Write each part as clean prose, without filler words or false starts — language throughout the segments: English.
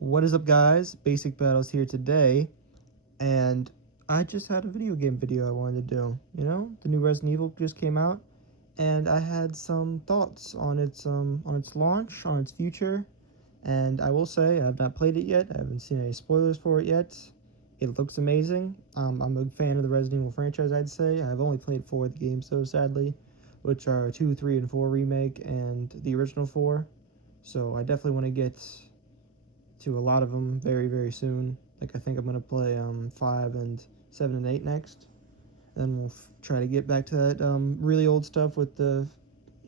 What is up, guys? Basic Battles here today, and I just had a video game video I wanted to do. The new Resident Evil just came out, and I had some thoughts on its launch, on its future. And I will say I have not played it yet. I haven't seen any spoilers for it yet. It looks amazing. I'm a fan of the Resident Evil franchise, I'd say. I've only played 4 of the games, though, sadly, which are 2, 3, and 4 remake and the original 4. So I definitely want to get to a lot of them very, very soon. Like, I think I'm going to play 5 and 7 and 8 next. Then we'll try to get back to that really old stuff with the,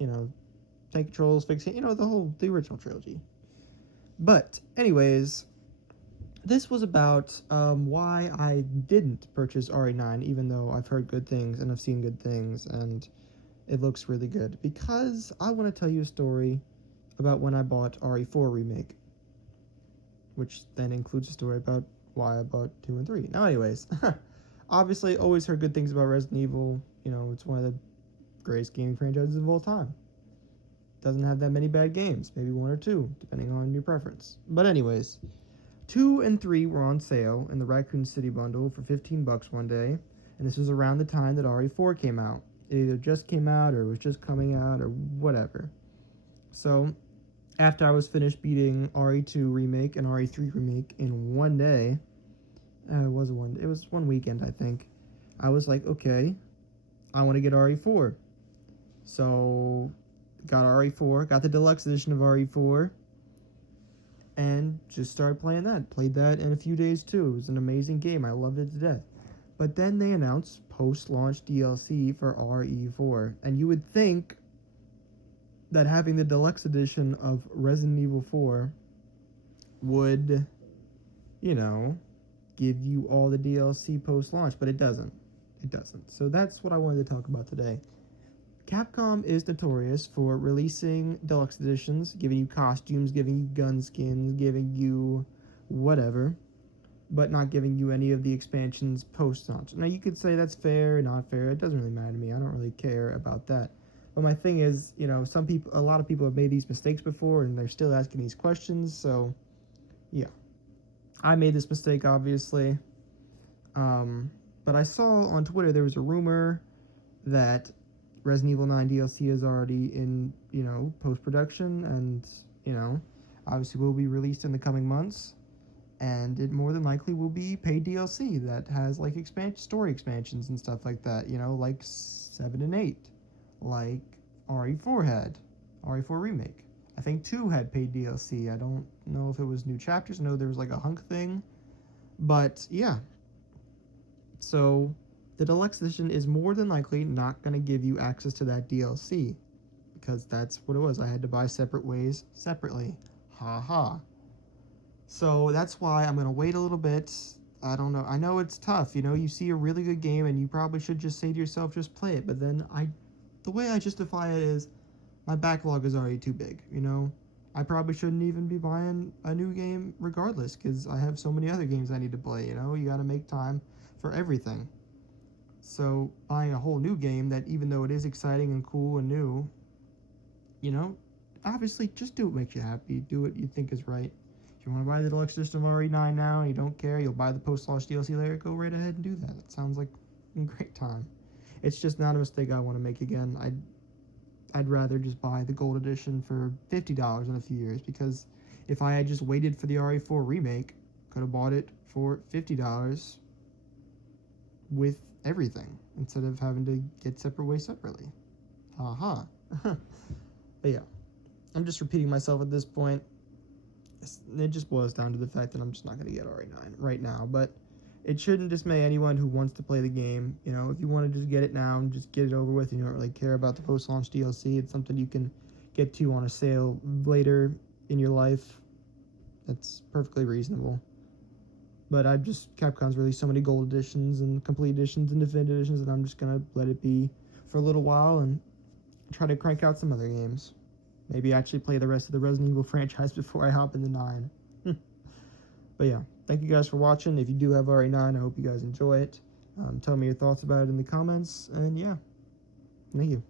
tank controls, fixing, the original trilogy. But, anyways, this was about why I didn't purchase RE9, even though I've heard good things and I've seen good things, and it looks really good. Because I want to tell you a story about when I bought RE4 Remake, which then includes a story about why I bought 2 and 3. Now, anyways, obviously, always heard good things about Resident Evil. It's one of the greatest gaming franchises of all time. Doesn't have that many bad games, maybe 1 or 2, depending on your preference. But anyways, 2 and 3 were on sale in the Raccoon City bundle for $15 one day, and this was around the time that RE4 came out. It either just came out or was just coming out or whatever. So, after I was finished beating RE2 Remake and RE3 Remake in one day, it was one weekend, I think, I was like, okay, I want to get RE4. So, got RE4, got the deluxe edition of RE4, and just started playing that. Played that in a few days, too. It was an amazing game. I loved it to death. But then they announced post-launch DLC for RE4, and you would think that having the deluxe edition of Resident Evil 4 would, give you all the DLC post-launch, but it doesn't. It doesn't. So that's what I wanted to talk about today. Capcom is notorious for releasing deluxe editions, giving you costumes, giving you gun skins, giving you whatever, but not giving you any of the expansions post-launch. Now, you could say that's fair or not fair. It doesn't really matter to me. I don't really care about that. But my thing is, a lot of people have made these mistakes before, and they're still asking these questions, so, yeah. I made this mistake, obviously. But I saw on Twitter there was a rumor that Resident Evil 9 DLC is already in, post-production, and, obviously will be released in the coming months, and it more than likely will be paid DLC that has, like, story expansions and stuff like that, like 7 and 8. Like RE4 had, RE4 Remake. I think 2 had paid DLC. I don't know if it was new chapters. I know there was like a hunk thing. But yeah. So the deluxe edition is more than likely not going to give you access to that DLC. Because that's what it was. I had to buy separate ways separately. Ha ha. So that's why I'm going to wait a little bit. I don't know. I know it's tough. You see a really good game and you probably should just say to yourself, just play it. But then the way I justify it is my backlog is already too big, I probably shouldn't even be buying a new game regardless because I have so many other games I need to play, you got to make time for everything. So buying a whole new game that, even though it is exciting and cool and new, obviously just do what makes you happy. Do what you think is right. If you want to buy the deluxe system of RE9 now and you don't care, you'll buy the post-launch DLC later, go right ahead and do that. It sounds like a great time. It's just not a mistake I want to make again. I'd rather just buy the gold edition for $50 in a few years, because if I had just waited for the RE4 remake, could have bought it for $50 with everything instead of having to get separate ways separately. Haha. But yeah, I'm just repeating myself at this point. It just boils down to the fact that I'm just not going to get RE9 right now, but it shouldn't dismay anyone who wants to play the game. If you want to just get it now and just get it over with and you don't really care about the post-launch DLC, it's something you can get to on a sale later in your life. That's perfectly reasonable. But Capcom's released so many gold editions and complete editions and definitive editions that I'm just going to let it be for a little while and try to crank out some other games. Maybe actually play the rest of the Resident Evil franchise before I hop into 9. But yeah, thank you guys for watching. If you do have RE9, I hope you guys enjoy it. Tell me your thoughts about it in the comments, and yeah, thank you.